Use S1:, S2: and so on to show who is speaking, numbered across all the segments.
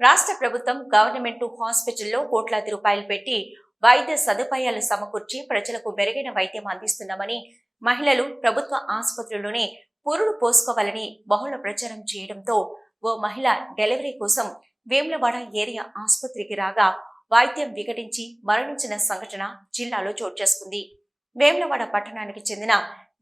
S1: రాష్ట్ర ప్రభుత్వం గవర్నమెంట్ హాస్పిటల్లో కోట్లాది రూపాయలు పెట్టి వైద్య సదుపాయాలు సమకూర్చి ప్రజలకు మెరుగైన వైద్యం అందిస్తున్నామని మహిళలు ప్రభుత్వ ఆసుపత్రుల్లోనే పురుడు పోసుకోవాలని బహుళ ప్రచారం చేయడంతో ఓ మహిళ డెలివరీ కోసం వేములవాడ ఏరియా ఆసుపత్రికి రాగా వైద్యం వికటించి మరణించిన సంఘటన జిల్లాలో చోటు చేసుకుంది. వేములవాడ పట్టణానికి చెందిన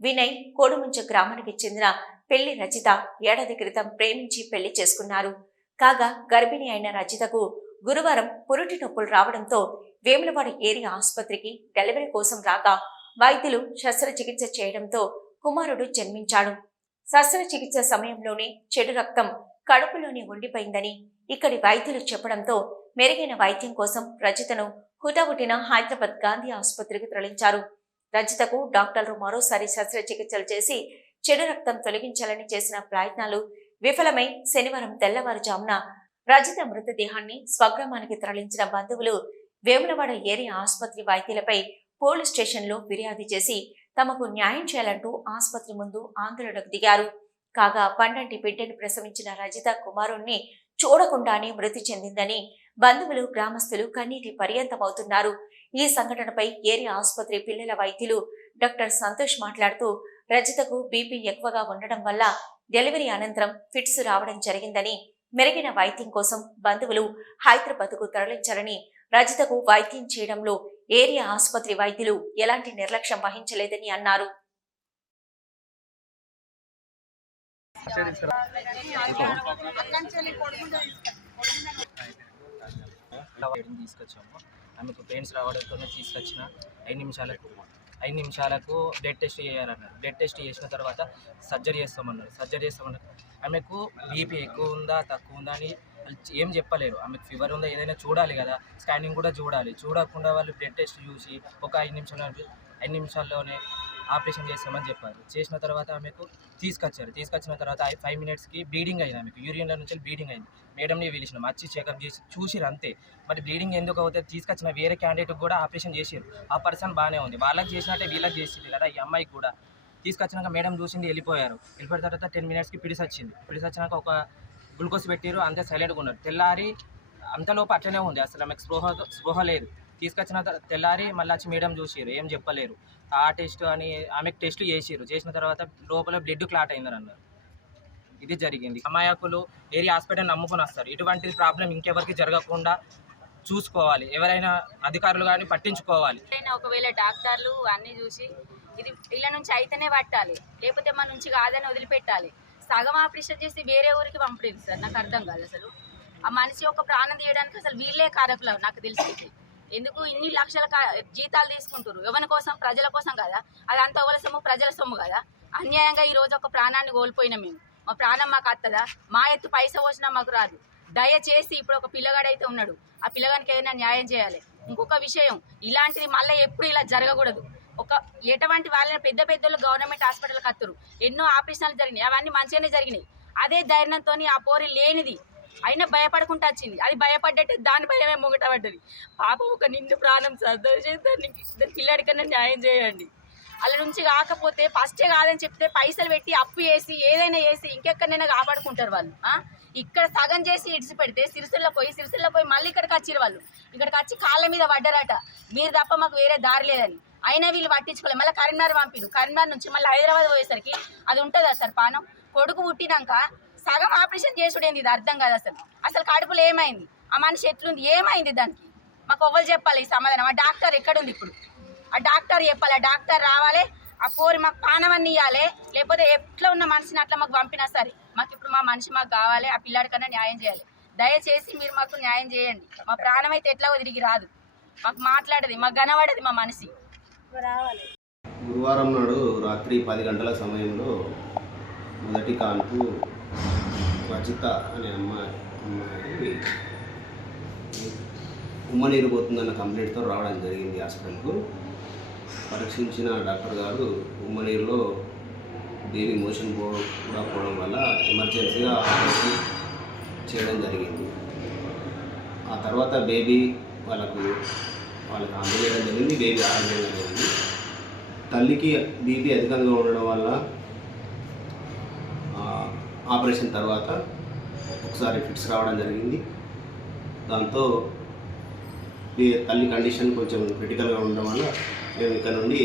S1: వినయ్ కోడుముంచ గ్రామానికి చెందిన పెళ్ళి రచిత ఏడాది క్రితం ప్రేమించి పెళ్ళి చేసుకున్నారు. కాగా గర్భిణి అయిన రచితకు గురువారం పురుటి నొప్పులు రావడంతో వేములవాడ ఏరియా ఆసుపత్రికి డెలివరీ కోసం రాగా వైద్యులు శస్త్రచికిత్స చేయడంతో కుమారుడు జన్మించాడు. శస్త్రచికిత్స సమయంలోనే చెడు రక్తం కడుపులోనే ఉండిపోయిందని ఇక్కడి వైద్యులు చెప్పడంతో మెరుగైన వైద్యం కోసం రజితను హుటాహుటిన హైదరాబాద్ గాంధీ ఆసుపత్రికి తరలించారు. రజితకు డాక్టర్లు మరోసారి శస్త్రచికిత్సలు చేసి చెడు రక్తం తొలగించాలని చేసిన ప్రయత్నాలు విఫలమై శనివారం తెల్లవారుజామున రజిత మృతదేహాన్ని స్వగ్రామానికి తరలించిన బంధువులు వేములవాడ ఏరియా ఆసుపత్రి వైద్యులపై పోలీస్ స్టేషన్లో ఫిర్యాదు చేసి తమకు న్యాయం చేయాలంటూ ఆసుపత్రి ముందు ఆందోళనకు దిగారు. కాగా పండంటి బిడ్డను ప్రసవించిన రజిత కుమారుణ్ణి చూడకుండానే మృతి చెందిందని బంధువులు గ్రామస్తులు కన్నీటి పర్యంతమవుతున్నారు. ఈ సంఘటనపై ఏరియా ఆసుపత్రి పిల్లల వైద్యులు డాక్టర్ సంతోష్ మాట్లాడుతూ రజితకు బీపీ ఎక్కువగా ఉండడం వల్ల డెలివరీ అనంతరం ఫిట్స్ రావడం జరిగిందని మెరుగైన వైద్యం కోసం బంధువులు హైదరాబాద్కు తరలించారని రజితకు వైద్యం చేయడంలో ఏరియా ఆసుపత్రి వైద్యులు ఎలాంటి నిర్లక్ష్యం వహించలేదని అన్నారు.
S2: తీసుకొచ్చాము. ఆమెకు పెయిన్స్ రావడంతో తీసుకొచ్చిన. ఐదు నిమిషాలకు ఐదు నిమిషాలకు బ్లడ్ టెస్ట్ చేయాలన్నారు. బ్లడ్ టెస్ట్ చేసిన తర్వాత సర్జరీ చేస్తామన్నారు. సర్జరీ చేస్తామన్నారు. ఆమెకు బీపీ ఎక్కువ ఉందా తక్కువ ఉందా అని ఏం చెప్పలేరు. ఆమెకు ఫీవర్ ఉందా ఏదైనా చూడాలి కదా. స్కానింగ్ కూడా చూడాలి. చూడకుండా వాళ్ళు బ్లడ్ టెస్ట్ చూసి ఒక ఐదు నిమిషాలు ఐదు నిమిషాల్లోనే ఆపరేషన్ చేస్తామని చెప్పారు. చేసిన తర్వాత ఆమెకు తీసుకొచ్చారు. తీసుకొచ్చిన తర్వాత ఫైవ్ మినిట్స్కి బ్లీడింగ్ అయింది ఆమెకు. యూరిన్ల నుంచి బ్లీడింగ్ అయింది. మేడంని పిలిచినాం. వచ్చి చెకప్ చేసి చూసిరు అంతే. మరి బ్లీడింగ్ ఎందుకు అవుతుంది? తీసుకొచ్చిన వేరే క్యాండిడేట్కి కూడా ఆపరేషన్ చేసిరు ఆ పర్సన్ బాగానే ఉంది. వాళ్ళకి చేసినట్టే వీళ్ళకి చేసింది కదా ఈ అమ్మాయికి కూడా. తీసుకొచ్చినాక మేడం చూసింది వెళ్ళిపోయారు. వెళ్ళిపోయిన తర్వాత టెన్ మినిట్స్కి పిడిసి వచ్చింది. పిడిసి వచ్చినాక ఒక గ్లూకోజ్ పెట్టారు అంతే సైలెంట్గా ఉన్నారు. తెల్లారి అంతలోపు అట్లనే ఉంది. అసలు ఆమెకు స్పృహ స్పృహ లేదు. తీసుకొచ్చిన తెల్లారి మళ్ళీ వచ్చి మేడం చూసిరు ఏం చెప్పలేరు. ఆ టెస్ట్ అని ఆమెకు టెస్ట్ చేసిరు చేసిన తర్వాత లోపల బ్లడ్ క్లాట్ అయిందని అన్నారు. ఇది జరిగింది. అమాయకులు ఏరియా హాస్పిటల్ నమ్ముకొని వస్తారు. ఇటువంటి ప్రాబ్లం ఇంకెవరికి జరగకుండా చూసుకోవాలి. ఎవరైనా అధికారులు కానీ పట్టించుకోవాలి.
S3: ఒకవేళ డాక్టర్లు అన్నీ చూసి ఇది ఇళ్ళ నుంచి అయితేనే పట్టాలి. లేకపోతే మన నుంచి కాదని వదిలిపెట్టాలి. సగం ఆపరేషన్ చేసి వేరే ఊరికి పంపలేదు సార్. నాకు అర్థం కాదు అసలు. ఆ మనిషి ఒక ప్రాణం తీయడానికి అసలు వీళ్ళే కారకులు నాకు తెలిసి. ఎందుకు ఇన్ని లక్షల కా- జీతాలు తీసుకుంటారు ఎవరి కోసం? ప్రజల కోసం కదా. అది అంత ఎవరి సొమ్ము? ప్రజల సొమ్ము కదా. అన్యాయంగా ఈ రోజు ఒక ప్రాణాన్ని కోల్పోయినాం మేము. మా ప్రాణం మాకు అత్తదా? మా ఎత్తు పైస పోసినా మాకు రాదు. దయచేసి ఇప్పుడు ఒక పిల్లగాడైతే ఉన్నాడు. ఆ పిల్లగానికి ఏదైనా న్యాయం చేయాలి. ఇంకొక విషయం ఇలాంటిది మళ్ళీ ఎప్పుడు ఇలా జరగకూడదు. ఒక ఎటువంటి వాళ్ళని పెద్ద పెద్దలు గవర్నమెంట్ హాస్పిటల్కి అత్తరు ఎన్నో ఆపరేషన్లు జరిగినాయి. అవన్నీ మంచిగానే జరిగినాయి. అదే ధైర్యంతో ఆ పోరి లేనిది అయినా భయపడకుండా వచ్చింది. అది భయపడ్డట్టే దాని భయమే మొగట పడ్డది పాపం ఒక నిండు ప్రాణం దాన్ని పిల్లడికన్నా న్యాయం చేయండి. అలా నుంచి కాకపోతే ఫస్టే కాదని చెప్తే పైసలు పెట్టి అప్పు చేసి ఏదైనా చేసి ఇంకెక్కడైనా కాపాడుకుంటారు వాళ్ళు. ఇక్కడ సగం చేసి ఇడిచి పెడితే సిరిసిల్లో పోయి సిరిసిల్లో పోయి మళ్ళీ ఇక్కడికి వచ్చిరు వాళ్ళు. ఇక్కడికి వచ్చి కాళ్ళ మీద పడ్డారట. మీరు తప్ప మాకు వేరే దారి లేదని. అయినా వీళ్ళు పట్టించుకోలేదు మళ్ళీ కరీంనగర్ పంపిడు కరీంనగర్ నుంచి మళ్ళీ హైదరాబాద్ పోయేసరికి అది ఉంటుందా సార్ పానం? కొడుకు పుట్టినాక సగం ఆపరేషన్ చేసుడేంది? ఇది అర్థం కాదు అసలు. అసలు కడుపులో ఏమైంది? ఆ మనిషి ఎట్లుంది? ఏమైంది దానికి? మాకు ఎవ్వరు చెప్పాలి ఈ సమాధానం. ఆ డాక్టర్ ఎక్కడుంది ఇప్పుడు? ఆ డాక్టర్ చెప్పాలి. ఆ డాక్టర్ రావాలి. ఆ పోరి మాకు పానవన్నీ ఇవ్వాలి లేకపోతే ఎట్లా ఉన్న మనిషిని అట్లా మాకు పంపినా సరే మాకు ఇప్పుడు మా మనిషి మాకు కావాలి. ఆ పిల్లాడికన్నా న్యాయం చేయాలి. దయచేసి మీరు మాకు న్యాయం చేయండి. మా ప్రాణం అయితే ఎట్లా తిరిగి రాదు. మాకు మాట్లాడది మాకు కనబడది మా మనిషి.
S4: గురువారం నాడు రాత్రి పది గంటల సమయంలో మొదటి కాన్పు రజిత అనే అమ్మాయి అమ్మాయి ఉమ్మనీరు పోతుందన్న కంప్లైంట్తో రావడం జరిగింది హాస్పిటల్కు. పరీక్షించిన డాక్టర్ గారు ఉమ్మనీరులో బేబీ మోషన్ పో కూడా పోవడం వల్ల ఎమర్జెన్సీగా ఆపరేషన్ చేయడం జరిగింది. ఆ తర్వాత బేబీ వాళ్ళకు వాళ్ళకి అందజేయడం జరిగింది బేబీ ఆరోగ్యంగా జరిగింది తల్లికి బీపీ అధికంగా ఉండడం వల్ల ఆపరేషన్ తర్వాత ఒకసారి ఫిట్స్ రావడం జరిగింది. దాంతో మీ తల్లి కండిషన్ కొంచెం క్రిటికల్గా ఉండడం వల్ల మేము ఇక్కడ నుండి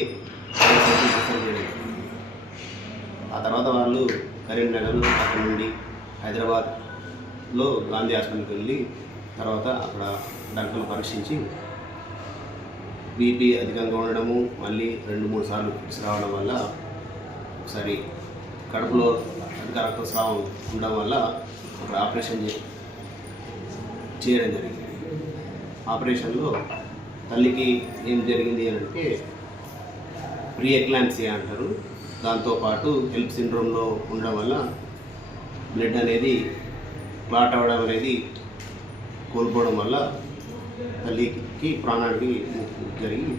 S4: ఆ తర్వాత వాళ్ళు కరీంనగర్ అక్కడ నుండి హైదరాబాద్లో గాంధీ హాస్పిటల్కి వెళ్ళి తర్వాత అక్కడ డాక్టర్లు పరీక్షించి బీపీ అధికంగా ఉండడము మళ్ళీ రెండు మూడు సార్లు ఫిట్స్ రావడం వల్ల ఒకసారి కడుపులో అధిక రక్తస్రావం ఉండడం వల్ల ఒక ఆపరేషన్ చేయడం జరిగింది. ఆపరేషన్లో తల్లికి ఏం జరిగింది అని అంటే ప్రీ ఎక్లాంప్సియా అంటారు దాంతోపాటు హెల్ప్ సిండ్రోమ్లో ఉండడం వల్ల బ్లడ్ అనేది క్లాట్ అవ్వడం అనేది కోల్పోవడం వల్ల తల్లికి ప్రాణానికి జరిగి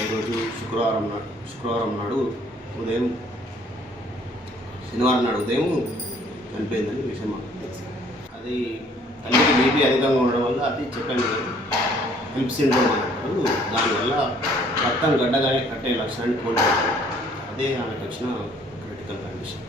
S4: ఈరోజు శుక్రవారం నాడు శుక్రవారం నాడు ఉదయం శనివారం నాడు ఉదయం చనిపోయిందని విషయం మాకు తెలుసు అది తల్లికి బీపీ అధికంగా ఉండడం వల్ల అది చెప్పాను కదా హెల్ప్ సిండ్రోమ్ అంటారు. దానివల్ల రక్తం గడ్డగానే కట్టే లక్షణాన్ని కోల్పోతుంది. అదే ఆమెకు వచ్చిన క్రిటికల్ కండిషన్.